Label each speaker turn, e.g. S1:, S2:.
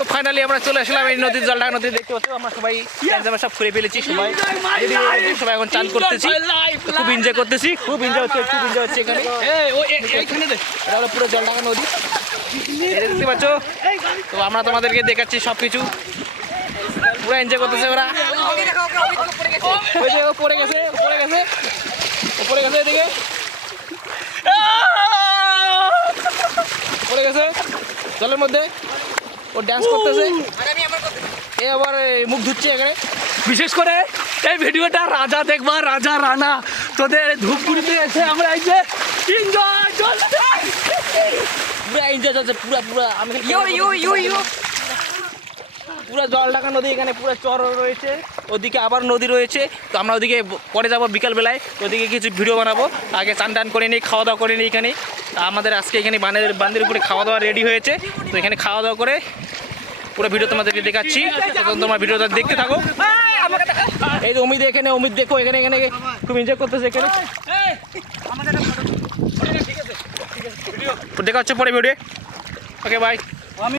S1: তো ফাইনালি আমরা চলে আসলাম এই নদীর জলঢাকা নদী দেখতে পাচ্ছ আমরা সবাই সব ফুরে ফেলেছি সবাই সবাই এখন চান করতেছি। খুব এনজয় করতেছি খুব এনজয় হচ্ছে খুব এনজয় হচ্ছে এখানে। এটা হলো পুরো জলঢাকা নদী। দেখতে পাচ্ছ তো আমরা তোমাদেরকে দেখাচ্ছি সব কিছু পুরো এনজয় করতেছে ওরা। পড়ে গেছে। পড়ে গেছে পড়ে গেছে এদিকে। পড়ে গেছে জলের মধ্যে। ও ড্যান্স করতেছে। এ আবার মুখ ধুচ্ছে এখানে।
S2: বিশেষ করে এই ভিডিওটা রাজা দেখবা রাজা রানা। তোদের ধূপগুড়িতে এসে আমরা এই যে এনজয়
S1: পুরা এনজয় চলছে পুরা পুরা। আমি পুরো জল ঢাকা নদী এখানে পুরা চর রয়েছে। ওদিকে আবার নদী রয়েছে তো আমরা ওদিকে পরে যাব বিকালবেলায় ওদিকে কিছু ভিডিও বানাবো। আগে চান টান করে নিই খাওয়া দাওয়া করে নিই এখানে আমাদের আজকে এখানে বানের বান্দের উপরে খাওয়া দাওয়া রেডি হয়েছে তো এখানে খাওয়া দাওয়া করে পুরো ভিডিও তোমাদেরকে দেখাচ্ছি। তখন তোমার ভিডিওটা দেখতে থাকো। এই যে অমিত এখানে অমিত দেখো এখানে এখানে খুব এনজয় করতেছে এখানে। দেখা হচ্ছে পরে ভিডিও ওকে বাই